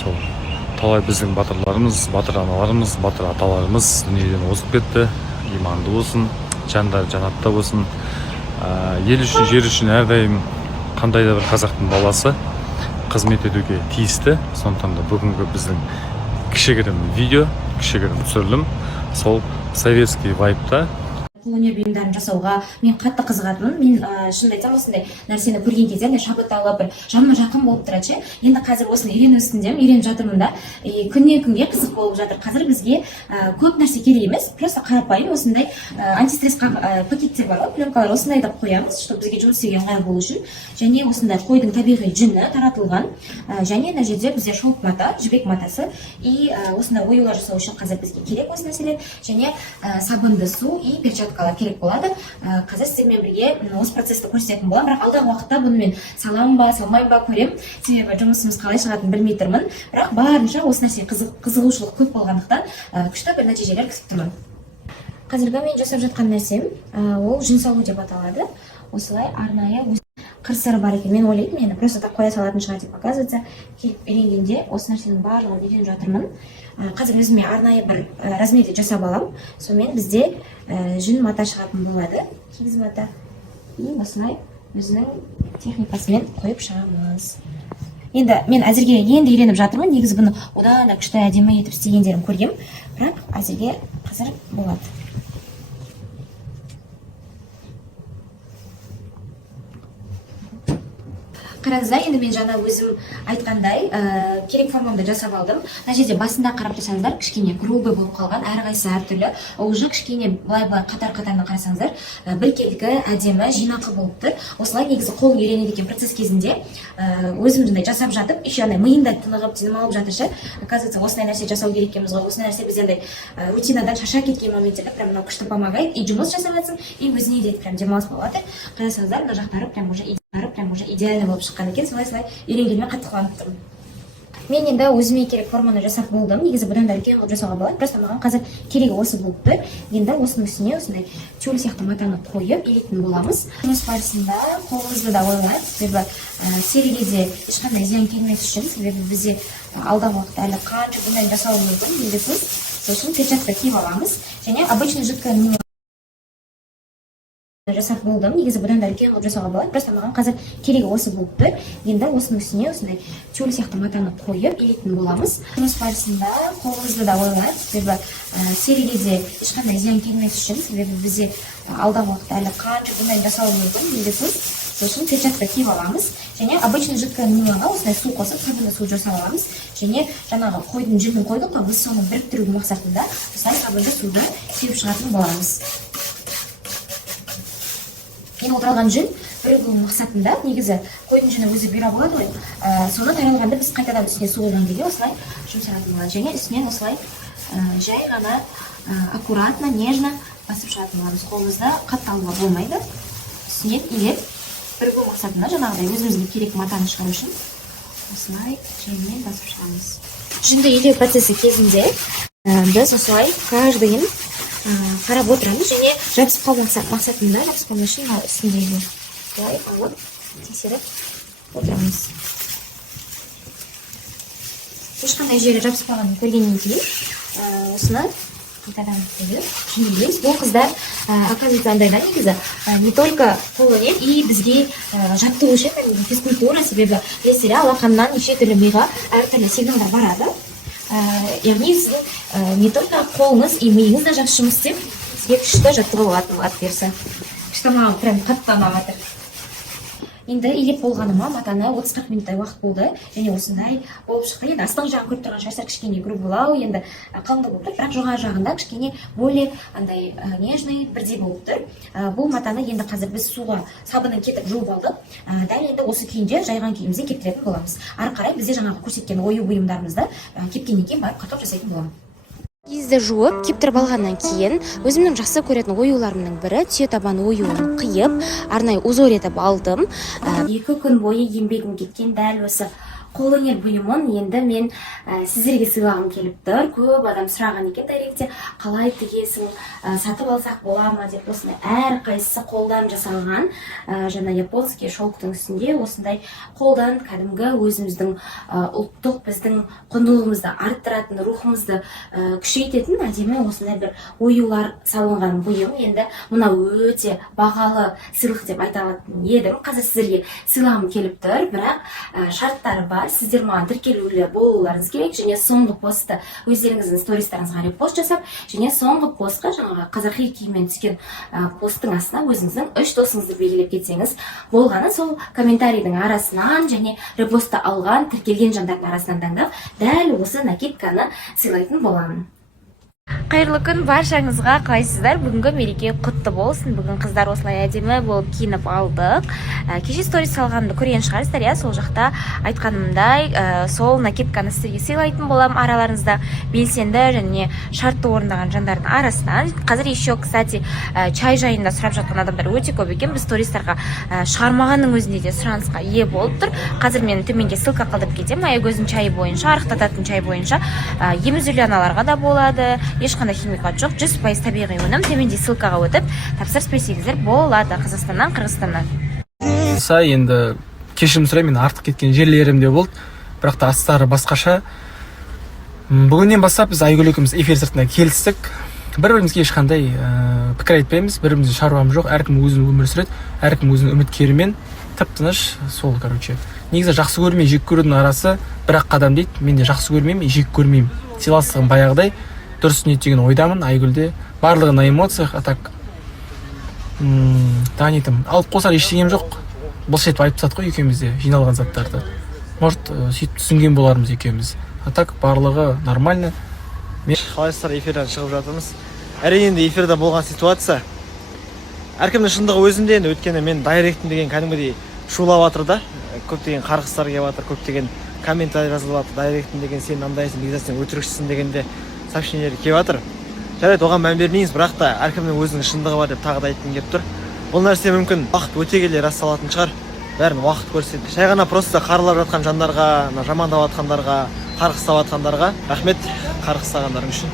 сол талай біздің батырларымыз, батыр аналарымыз, батыр аталарымыз дүниеден озып кетті. Иманды болсын, жандар жанатта болсын. Ел үшін, жер үшін әрдайым қандай да бір қазақтың баласы қызмет етуге тиісті. Сондықтан да бүгінгі біздің кішігірім видео, кішігірім түсірілім сол советский вайбта қолөнер бұйымдарын жасауға мен қатты қызығатынмын. Мен шынымды айтсам осындай нәрсені көрген кезде шабытталып бір жаныма жақын болып тұрады ше. Енді қазір осыны үйрену үстіндемін, үйреніп жатырмын да. Күннен күнге қызық болып жатыр. Қазір бізге көп нәрсе керек емес, просто қарапайым осындай антистресс пакеттер бар ғой, пленкалар, осындайды қоямыз, чтобы бізге жұмыс істеуге ыңғайлы болу үшін. Және осындай қойдың табиғи жүні таратылған. Және мына жерде бізде шолп мата, жібек матасы и осындай оюлар жасау үшін қазір бізге керек осы нәрселер. Және сабынды су и перчаткалар керек болады. Қазір сіздермен бірге осы процессті көрсететін боламын, бірақ алдағы уақытта бұны мен саламын ба, салмаймын ба көремін. Себебі жұмысымыз қалай шығатынын білмей тұрмын. Бірақ барынша осы нәрсе қызығушылық көп болғандықтан күшті бір нәтижелер күтіп тұрмын. Қазіргі мен жасап жатқан нәрсем ол жүн салу деп аталады. Осылай арнайы қыр-сыры бар екен. Мен ойлайтын, мені просто так қоя салатын шығар деп, оказывается, келіп үйренгенде осы нәрсенің барлығын үйреніп жатырмын. Қазір өзіме арнайы бір размерде жасап аламын. Сонымен бізде жүн мата шығатын болады, кигіз мата. И осылай өзінің техникасымен қойып шығамыз. Енді мен әзірге енді үйреніп жатырмын. Негізі бұны одан да күшті әдемі етіп істегендерін көргем, бірақ әзірге қазір болады. Қараңыздар, енді мен жаңа өзім айтқандай керек формамды жасап алдым. Мына жерде басында қарап тұрсаңыздар, кішкене грубый болып қалған, әрқайсысы әртүрлі. Уже кішкене былай-былай қатар-қатарына қарасаңыздар, біркелкі әдемі жинақы болып тұр. Осылай негізі қол үйренеді екен процесс кезінде өзім жаңағыдай жасап жатып, еще андай миымда тынығып, тынып алып жатыр ше. Оказывается, осындай нәрсе жасау керек екенбіз ғой. Осындай нәрсе бізде андай рутинадан шаршап кеткен моменттерде прям мынау күшті помогает, и жұмыс жасап жатсың, и өзіне де прям демалыс болып жатыр. Қарасаңыздар, мына жақтары прям уже идеально болып шыққан екен. Солай үйренгеніме қатты қуанып тұрмын. Мен енді өзіме керек форманы жасап болдым. Негізі бұдан да үлкен қылып жасауға болады. Просто маған қазір керегі осы болып тұр. Енді осының үстіне осындай тюль сияқты матаны қойып илейтін боламыз. Жұмыс барысында қолымызды да ойлайық. Себебі теріге де ешқандай зиян келмес үшін. Себебі бізде алдағы уақытта әлі қанша бұндай жасауы мүмкін белгісіз. Сол үшін перчатка киіп аламыз. Және обычный жидкое жасап болдым. Негізі бұдан да үлкен қылып жасауға болады. Просто маған қазір керегі осы болып тұр. Енді осының үстіне осындай тюль сияқты матаны қойып илейтін боламыз. Жұмыс барысында қолымызды да ойлайық. Себебі теріге де ешқандай зиян келмес үшін. Себебі бізде алдағы уақытта әлі қанша бұндай жасауы мүмкін белгісіз. Сол үшін перчатка киіп аламыз. Және обычный жидкое мылоға осындай су қосып, сабынды су жасап аламыз. Және жаңағы қойдың жүнін қойдық қой, біз соны біріктірудің мақсатында осылай сабынды суды сеуіп шығатын боламыз. Мен отырған жүн бірігу мақсатында, негізі қойдың жүні өзі бұйра болады ғой. Соны таралғанда біз қайтадан үстіне су қойған кезде осылай жұмсалатын болады. Және үстінен осылай жай ғана аккуратно, нежно басып шығатын боламыз. Қолымызда қатты алуға болмайды. Үстінен илеп бірігу мақсатында жаңағыдай өзімізге керек матаны шығару үшін осылай жаймен басып шығамыз. Жүнді илеу процесі кезінде біз осылай каждыйын қарап отырамыз және жабысып қалу мақсатында жабысып қалу үшін үстіндегі былай алып тексеріп отырамыз. Ешқандай жері жабысып қалғанын көргеннен кейін осыны қайтадан қойып жүндейміз. Бұл қыздар оказывается андайда негізі не только қолөнер и бізге жаттығу үшін физкультура, себебі білесіздер, алақаннан неше түрлі миға әртүрлі сигналдар барады. Яғни сіздің не только қолыңыз и миыңыз да жақсы жұмыс істеп, сізге күшті жаттығу болатын болады берсі. Күшті маған прям қатты ұнап жатыр. Енді илеп болғаныма матаны 30-40 минуттай уақыт болды. Және осындай болып шықты. Енді астыңғы жағын көріп тұрған шығарсыздар, кішкене грубылау, енді қалыңдау болып тұр. Бірақ жоғары жағында кішкене более андай нежный бірдей болып тұр. Бұл матаны енді қазір біз суға сабынын кетіп жуып алдық. Дәл енді осы күйінде жайған күйімізде кептіретін боламыз. Ары қарай бізде жаңағы көрсеткен ою бұйымдарымызды кепкеннен кейін барып қатып жасайтын боламын. Киізді жуып, кептіріп алғаннан кейін өзімнің жақсы көретін оюларымның бірі түйе табан оюын қиып, арнайы узор етіп алдым. 2 күн бойы еңбегім кеткен дәл осы қолөнер бұйымын енді мен сіздерге сыйлағым келіп тұр. Көп адам сұраған екен директте, қалай тігесің, сатып алсақ бола ма деп. Осындай әрқайсысы қолдан жасалған жаңа японский шелктің үстінде осындай қолдан кәдімгі өзіміздің ұлттық біздің құндылығымызды арттыратын, рухымызды күшейтетін әдемі осындай бір оюлар салынған бұйым. Енді мына өте бағалы сыйлық деп айта алатын едім. Қазір сіздерге сыйлағым келіп тұр, бірақ шарттары бар. Сіздер маған тіркелулі болуларыңыз керек, және соңғы постты өздеріңіздің стористарыңызға репост жасап, және соңғы постқа жаңағы қазақи киіммен түскен посттың астына өзіңіздің 3 досыңызды белгілеп кетсеңіз болғаны. Сол комментарийдің арасынан және репостты алған тіркелген жандардың арасынан таңдап дәл осы накидканы сыйлайтын боламын. Қайырлы күн баршаңызға, қалайсыздар? Бүгінгі мереке құтты болсын. Бүгін қыздар осылай әдемі болып киініп алдық. Кеше сторис салғанымды көрген шығарсыздар, иә, сол жақта айтқанымдай, сол накидканы сіздерге сыйлайтын боламын. Араларыңызда белсенді және шартты орындаған жандардың арасынан. Қазір еще, кстати, чай жайында сұрап жатқан адамдар өте көп екен. Біз стористарға шығармағанның өзінде де сұранысқа ие болып тұр. Қазір мен төменге ссылка қалдырып кетемін. Аягөздің чайы бойынша, арықтататын чай бойынша емізулі аналарға да болады. Ешқандай химикат жоқ, 100% табиғи өнім. Төменде ссылкаға өтіп тапсырыс берсеңіздер болады. Қазақстаннан, Қырғызстаннан. Енді кешірім сұраймын, мен артық кеткен жерлерім де болды, бірақ та астары басқаша. Бүгіннен бастап біз Айгүл екеуміз эфир сыртында келістік. Бір-бірімізге ешқандай пікір айтпаймыз, бірімізде шаруамыз жоқ, әркім өзінің өмір сүреді, әркім өзінің үміткерімен тып-тыныш. Сол, короче. Негізі жақсы көрмей жек көрудің арасы бір-ақ қадам дейді. Мен де жақсы көрмеймін, жек көрмеймін. Сыйластығым баяғыдай дұрыс ниет деген ойдамын. Айгүлде барлығы на эмоциях, а так танитым. Алып қосар ештеңем жоқ. Бұлшет айтып тастадық қой екеумізде жиналған заттарды. Может, сөйтіп түсінген болармыз екеуміз. А так барлығы нормально. Қалайсыздар, эфирден шығып жатырмыз. Әрине енді эфирде болған ситуация әркімнің шындығы өзінде. Енді өткені мен дайректім деген кәдімгідей шулап жатыр да. Көптеген қарғыстар келіп жатыр, көптеген комментарий жазылып жатыр. Дайректім деген сен мындайсың, бекзатсың, өтірікшісің дегенде сообщениелер келіп жатыр. Жарайды, оған мән бермейміз, бірақ та әркімнің өзінің шындығы бар деп тағы да айтқым келіп тұр. Бұл нәрсе мүмкін уақыт өте келе расталатын шығар. Бәрін уақыт көрсетеді. Жай ғана просто қарылап жатқан жандарға, жамандап жатқандарға, қарғыстап жатқандарға рахмет, қарғыстағандарың үшін.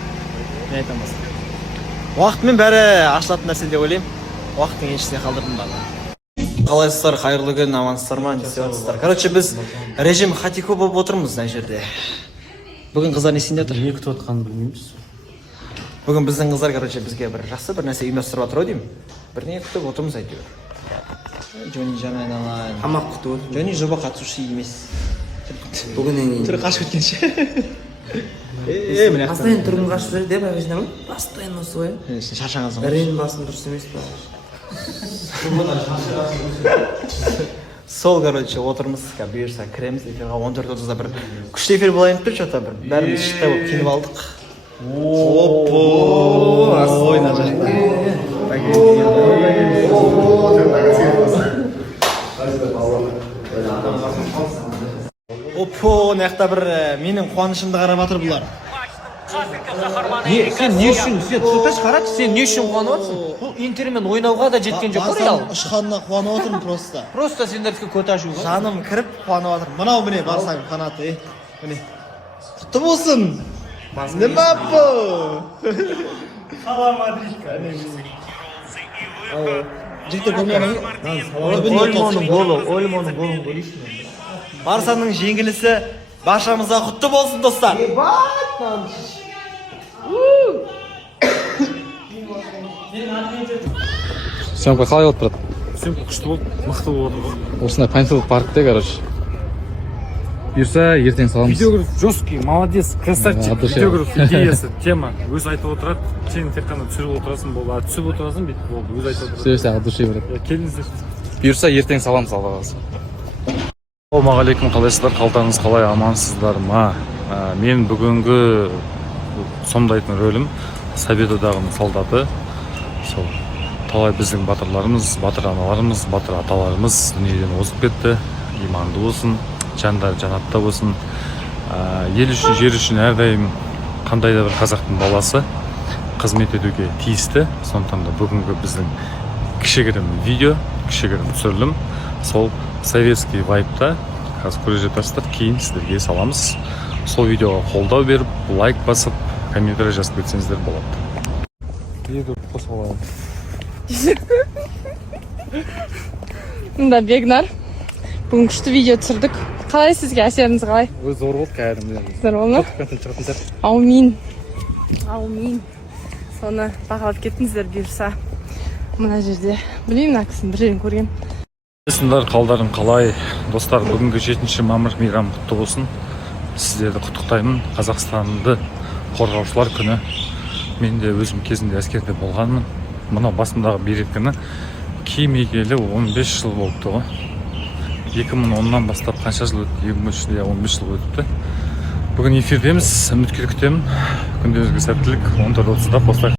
Не айтамыз. Уақытымен бәрі ашылатын нәрсе деп ойлаймын. Уақыттың еншісіне қалдырдым ба. Қалайсыздар, қайырлы күн, амансыздар ма, не істеп жатсыздар? Короче, біз режим хатико болып отырмыз мына жерде. Бүгін қыздар не істейді жатыр? Не күтіп отқанын білмейміз. Бүгін біздің қыздар, короче, бізге бір жақсы бір нәрсе ұйымдастырып жатыр деймін. Бірдеңе күтіп отырмыз әйтеуір. Жони жан айналайын. Тамақ күтіп отыр. Жони жоба қатысушы емес. Бүгіннен кейін. Түрі қашып кеткенше. Міне Постоянно түрін қашып жүреді деп әбесіне ма? Постоянно осылай. Шаршаңызың ғой. Рейн басын дұрыс емес па? Сол, короче, отырмыз, бұйырса кіреміз эфирға. 14:30-да бір күшті эфир болайын деп что-то бір бәріміз шықтай болып киініп алдық. Ой, мына жақта. Опо, мына жақта бір менің қуанышымды қарап жатыр бұлар. Сен не үшін, сен тұташ қарашы, сен не үшін қуанып отырсың? Бұл интермен ойнауға да жеткен жоқ қой ал. Ұшқанына қуанып отырмын просто. Просто сендердікі көт ашу ғой. Жаным кіріп қуанып жатыр. Мынау міне Барсаның қанаты, міне. Құтты болсын. Не мапо. Сала Мадридка. Жігіттер көрмеймін. Ольмоның голын көрейсің. Барсаның жеңілісі баршамызға құтты болсын, достар. Съемка қалай болып тұрады? Съемка күшті болды, мықты болды. Осындай панфилов паркте, короче. Бұйырса, ертең саламыз. Видеограф жесткий, молодец, красавчик. От души. Видеограф идеясы, тема. Өзі айтып отырады, сен тек қана түсіріп отырасың болды. Түсіп отырасың, бүйтіп болды, өзі айтып отырады. Сөйлесе от души береді. Келіңіздер. Бұйырса, ертең саламыз, Алла қаласа. Ассалаумағалейкум, қалайсыздар? Қалдарыңыз қалай, амансыздар ма? Мен бүгінгі сомдайтын рөлім Совет одағының солдаты. Сол талай біздің батырларымыз, батыр аналарымыз, батыр аталарымыз дүниеден озып кетті. Иманды болсын, жандары жанатта болсын. Ел үшін, жер үшін әрдайым қандай да бір қазақтың баласы қызмет етуге тиісті. Сондықтан да бүгінгі біздің кішігірім видео, кішігірім түсірілім сол советский вайпта қазір көре жатарсыздар, кейін сіздерге саламыз. Сол видеоға қолдау беріп, лайк басып, комментарий жазып кетсеңіздер болады. Едіп қосып алайын. Мында Бегнар. Бүгін күшті видео түсірдік. Қалай сізге әсеріңіз қалай? Өз зор болды кәдімгідей. Зор болды ма? Аумин. Аумин. Соны бағалап кеттіңіздер бұйырса. Мына жерде. Білмеймін, мына кісіні бір жерден көрген. Сіздер қалдарың қалай? Достар, бүгінгі 7 мамыр мейрам құтты болсын. Сіздерді құттықтаймын. Қазақстанды қорғаушылар күні. Мен де өзім кезінде әскерде болғанмын. Мына басымдағы береткені кимегелі 15 жыл болыпты ғой. 2010-нан бастап қанша жыл өтті? 15 жыл өтті. Бүгін эфирдеміз. Үміткер күтемін. Күндеріңізге сәттілік. 14:30-да қосылайық.